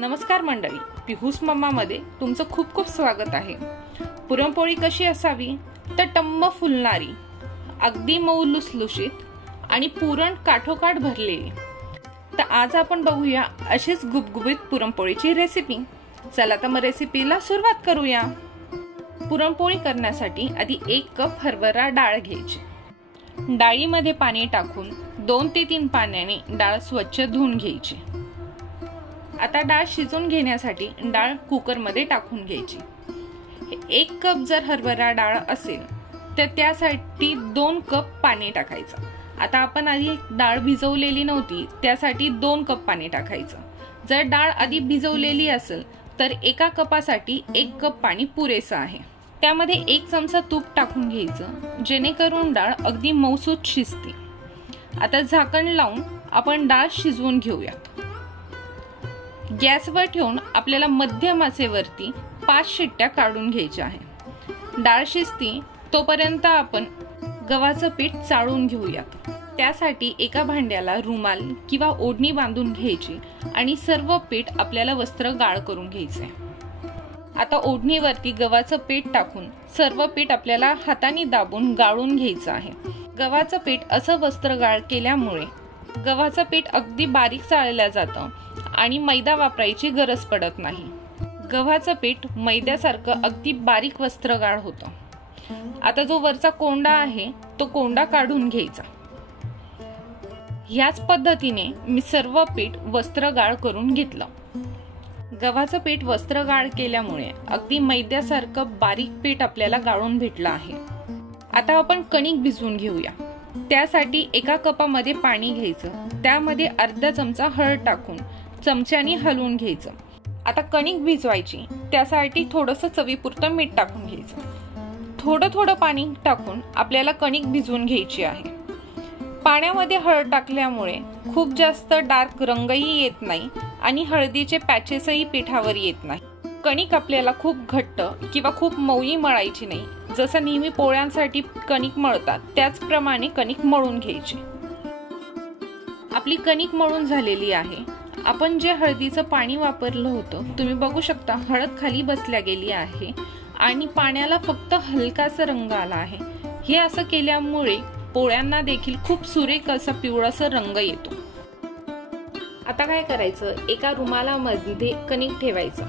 नमस्कार मंडळी, पिहूस मम्मामध्ये तुमचं खूप खूप स्वागत आहे। पुरणपोळी कशी असावी तर टम्म फुलणारी, अगदी मऊ लुसलुशीत आणि पुरण काठोकाठ भरलेली। तर आज आपण बघूया अशीच गुबगुबीत पुरणपोळीची रेसिपी। चला तर मग रेसिपीला सुरुवात करूया। पुरणपोळी करण्यासाठी आधी 1 कप हरभरा डाळ घ्यायची। डाळीमध्ये पाणी टाकून 2 ते 3 पाण्याने डाळ स्वच्छ धुवून घ्यायची। आता डाळ शिजून घेण्यासाठी डाळ कुकर मध्ये टाकून घ्यायची। 1 कप जर हरभरा डाळ असेल तर त्यासाठी 2 कप पाणी टाकायचं। आता आपण आधी डाळ भिजवलेली नव्हती, त्यासाठी 2 कप पाणी टाकायचं। जर डाळ आधी भिजवलेली असेल तर 1 कपासाठी 1 कप पाणी पुरेसं आहे। त्यामध्ये 1 चमचा तूप टाकून घ्यायचं, जेणेकरून डाळ अगदी मऊसूत शिजते। आता झाकण लावून आपण डाळ शिजवून घेऊया। गॅसवर ठेवून आपल्याला मध्यम आचेवरती 5 शिट्ट्या काढून घ्यायच्या आहे। डाळ शिजते तोपर्यंत आपण गव्हाचं पीठ चाळून घेऊयात। त्यासाठी एका भांड्याला रुमाल किंवा ओढणी बांधून घ्यायची आणि सर्व पीठ आपल्याला वस्त्र गाळ करून घ्यायचे। आता ओढणीवरती गव्हाचं पीठ टाकून सर्व पीठ आपल्याला हाताने दाबून गाळून घ्यायचं आहे। गव्हाचं पीठ असं वस्त्र गाळ केल्यामुळे गव्हाचं पीठ अगदी बारीक चाळलं जातं आणि मैदा वापरायची गरज पडत नाही। गव्हाचं पीठ मैद्यासारखं अगदी बारीक वस्त्रगाळ होतं। आता जो वरचा कोंडा आहे तो कोंडा काढून घ्यायचा। ह्याच पद्धतीने मी सर्व पीठ वस्त्रगाळ करून घेतलं। गव्हाचं पीठ वस्त्रगाळ केल्यामुळे अगदी मैद्यासारखं बारीक पीठ आपल्याला गाळून भेटलं आहे। आता आपण कणिक भिजवून घेऊया। त्यासाठी 1 कपामध्ये पाणी घ्यायचं, त्यामध्ये अर्धा चमचा हळद टाकून चमच्याने हलवून घ्यायचं। आता कणिक भिजवायची, त्यासाठी थोडंसं चवीपुरतं मीठ टाकून घ्यायचं। थोडं थोडं पाणी टाकून आपल्याला कणिक भिजवून घ्यायची आहे। पाण्यामध्ये हळद टाकल्यामुळे खूप जास्त डार्क रंगही येत नाही आणि हळदीचे पॅचेसही पिठावर येत नाही। कणिक आपल्याला खूप घट्ट किंवा खूप मऊही मळायची नाही। जसं नेहमी पोळ्यांसाठी कणिक मळतात त्याचप्रमाणे कणिक मळून घ्यायची। आपली कणिक मळून झालेली आहे। आपण जे हळदीचं पाणी वापरलं होतं, तुम्ही बघू शकता हळद खाली बसल्या गेली आहे आणि पाण्याला फक्त हलकासा रंग आला आहे। हे असं केल्यामुळे पोळ्यांना देखील खूप सुरेख असा पिवळासा रंग येतो। आता काय करायचं, एका रुमालामध्ये कणिक ठेवायचं,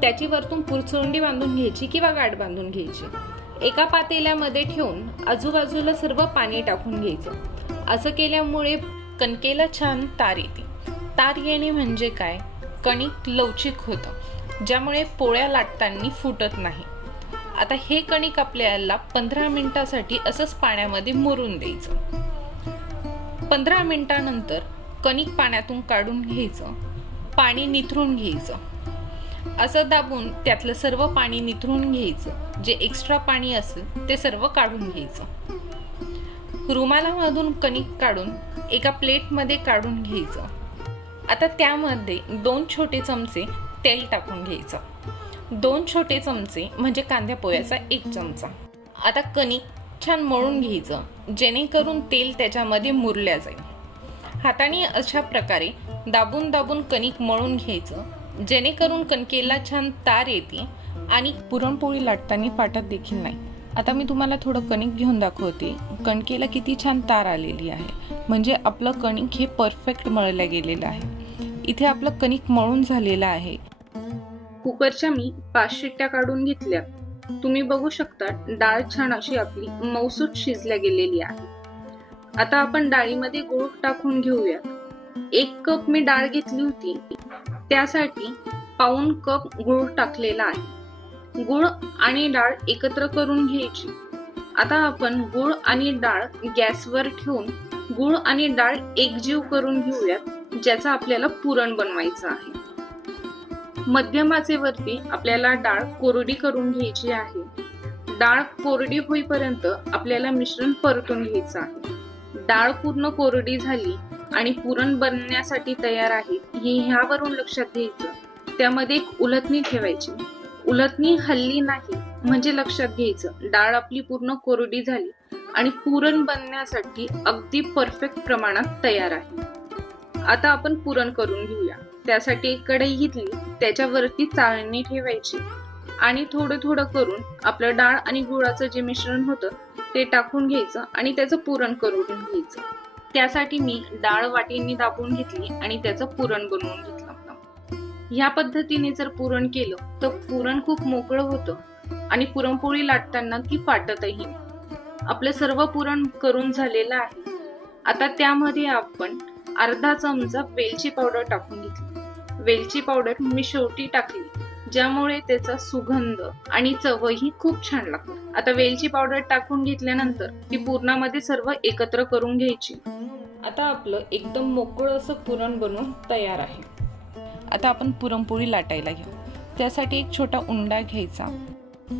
त्याची वरतून पुरचुंडी बांधून घ्यायची किंवा गाठ बांधून घ्यायची। एका पातेल्यामध्ये ठेवून आजूबाजूला सर्व पाणी टाकून घ्यायचं। असं केल्यामुळे कणकेला छान तार येते। तार येणे म्हणजे काय, कणिक लवचिक होतं, ज्यामुळे पोळ्या लाटताना फुटत नाही। आता हे कणिक आपल्याला 15 मिनिटासाठी असंच पाण्यामध्ये मुरून द्यायचं। 15 मिनिटानंतर कणिक पाण्यातून काढून घ्यायचं, पाणी निथरून घ्यायचं। असं दाबून त्यातलं सर्व पाणी निथरून घ्यायचं। जे एक्स्ट्रा पाणी असेल ते सर्व काढून घ्यायचं। रुमालामधून कणिक काढून एका प्लेटमध्ये काढून घ्यायचं। आता त्यामध्ये 2 छोटे चमचे तेल टाकून घ्यायचं। 2 छोटे चमचे म्हणजे कांद्या पोह्याचा 1 चमचा। आता कणिक छान मळून घ्यायचं, जेणेकरून तेल त्याच्यामध्ये मुरल्या जाईल। हाताने अशा प्रकारे दाबून दाबून कणिक मळून घ्यायचं, जेणेकरून कणकेला छान तार येते आणि पुरणपोळी लाटताना फाटत देखील नाही। आता मी तुम्हाला थोडं कणिक घेऊन दाखवते। कणकेला किती छान तार आलेली आहे, म्हणजे आपलं कणिक हे परफेक्ट मळलं गेलेलं आहे। इथे आपलं कणिक मळून झालेलं आहे। कुकरच्या मी 5 शिट्ट्या काढून घेतल्या। तुम्ही बघू शकता डाळ छान अशी आपली मऊसूत शिजल्या गेलेली आहे। आता आपण डाळीमध्ये गूळ टाकून घेऊया। 1 कप मी डाळ घेतली होती, त्यासाठी पाऊण कप गूळ टाकलेला आहे। गूळ आणि डाळ एकत्र करून घ्यायची। आता आपण गूळ आणि डाळ गॅसवर ठेवून गूळ आणि डाळ एकजीव करून घेऊयात, ज्याचा आपल्याला पुरण बनवायचं आहे। मध्यम आचेवरती आपल्याला डाळ कोरडी करून घ्यायची आहे। डाळ कोरडी होईपर्यंत आपल्याला मिश्रण परतून घ्यायचं आहे। डाळ पूर्ण कोरडी झाली आणि पुरण बनण्यासाठी तयार आहे हे ह्यावरून लक्षात घ्यायचं। त्यामध्ये एक उलथणी ठेवायची। उलथणी हल्ली नाही म्हणजे लक्षात घ्यायचं डाळ आपली पूर्ण कोरडी झाली आणि पुरण बनण्यासाठी अगदी परफेक्ट प्रमाणात तयार आहे। आता आपण पुरण करून घेऊया। त्यासाठी एक कढई घेतली, त्याच्यावरती चाळणी ठेवायची आणि थोडं थोडं करून आपलं डाळ आणि गुळाचं जे मिश्रण होतं ते टाकून घ्यायचं आणि त्याचं पुरण करून घ्यायचं. त्यासाठी मी डाळ वाटींनी दाबून घेतली आणि त्याचं पुरण बनवून घेतलं. ह्या पद्धतीने जर पुरण केलं तर पुरण खूप मोकळं होतं आणि पुरणपोळी लाटताना ती फाटतही. आपलं सर्व पुरण करून झालेलं आहे. आता त्यामध्ये आपण अर्धा चमचा वेलची पावडर टाकून घेतली. वेलची पावडर मी शेवटी टाकली, ज्यामुळे त्याचा सुगंध आणि चवही खूप छान लागते. आता वेलची पावडर टाकून घेतल्यानंतर ती पुरणामध्ये सर्व एकत्र करून घ्यायची. आता आपलं एकदम मोकळं असं पुरण बनवून तयार आहे. आता आपण पुरणपोळी लाटायला घेऊ. त्यासाठी एक छोटा उंडा घ्यायचा,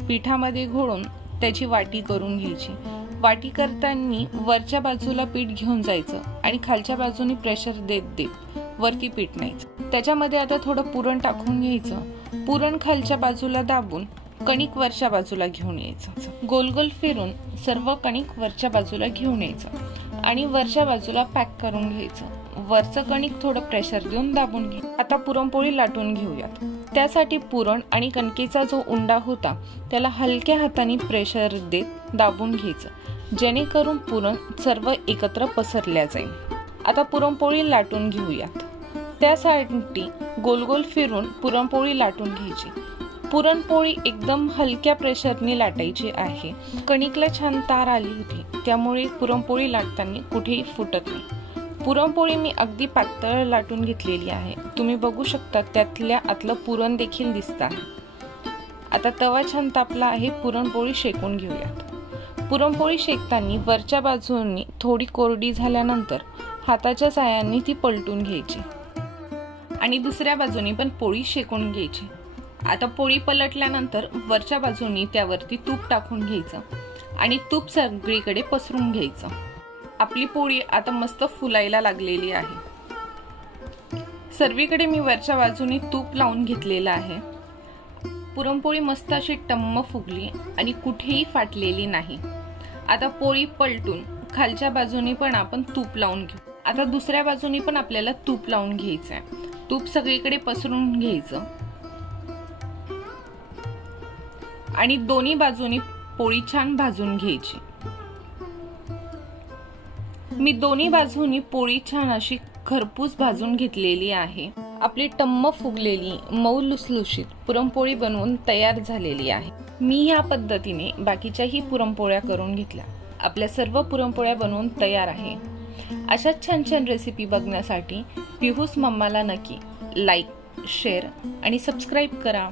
पिठामध्ये घोळून त्याची वाटी करून घ्यायची. वाटी करताना वरच्या बाजूला पीठ घेऊन जायचं आणि खालच्या बाजूने प्रेशर देत देत वरती पीठ न्यायचं. त्याच्यामध्ये आता थोडं पुरण टाकून घ्यायचं. पुरण खालच्या बाजूला दाबून कणिक वरच्या बाजूला घेऊन यायचं. गोल गोल फिरून सर्व कणिक वरच्या बाजूला घेऊन यायचं आणि वरच्या बाजूला पॅक करून घ्यायचं. वरचं कणिक थोडं प्रेशर देऊन दाबून घे. आता पुरणपोळी लाटून घेऊयात. त्यासाठी पुरण आणि कणकेचा जो उंडा होता त्याला हलक्या हाताने प्रेशर देत दाबून घ्यायचं, जेणेकरून पुरण सर्व एकत्र पसरल्या जाईल. आता पुरणपोळी लाटून घेऊयात. त्यासाठी गोल गोल फिरून पुरणपोळी लाटून घ्यायची. पुरणपोळी एकदम हलक्या प्रेशरने लाटायची आहे. कणिकला छान तार आली होती, त्यामुळे पुरणपोळी लाटताना कुठेही फुटत नाही. पुरणपोळी मी अगदी पातळ लाटून घेतलेली आहे. तुम्ही बघू शकता त्यातल्या आतलं पुरण देखील दिसत आहे. आता तवा छान तापला आहे, पुरणपोळी शेकून घेऊयात. पुरणपोळी शेकताना वरच्या बाजूने थोडी कोरडी झाल्यानंतर हाताच्या साहाय्याने ती पलटून घ्यायची आणि दुसऱ्या बाजूने पण पोळी शेकून घ्यायची. आता पोळी पलटल्यानंतर वरच्या बाजूने त्यावरती तूप टाकून घ्यायचं आणि तूप सगळीकडे पसरून घ्यायचं. आपली पोळी आता मस्त फुलायला लागलेली आहे. सर्वीकडे मी वरच्या बाजूने तूप लावून घेतलेलं आहे. पुरणपोळी मस्त अशी टम्म फुगली आणि कुठेही फाटलेली नाही. आता पोळी पलटून खालच्या बाजूने पण आपण तूप लावून घेऊ. आता दुसऱ्या बाजूने पण आपल्याला तूप लावून घ्यायचं आहे. तूप सगळीकडे पसरून घ्यायचं आणि दोन्ही बाजूनी पोळी छान भाजून घ्यायची. मी दोन्ही बाजूनी पोळी छान अशी खरपूस भाजून घेतलेली आहे. आपली टम्म फुगलेली मऊ लुसलुशीत पुरणपोळी बनवून तयार झालेली आहे. मी ह्या पद्धतीने बाकीच्याही पुरणपोळ्या करून घेतल्या. आपल्या सर्व पुरणपोळ्या बनवून तयार आहे. अशाच छान छान रेसिपी बघण्यासाठी पिहूस मम्माला नक्की लाईक, शेअर आणि सबस्क्राईब करा.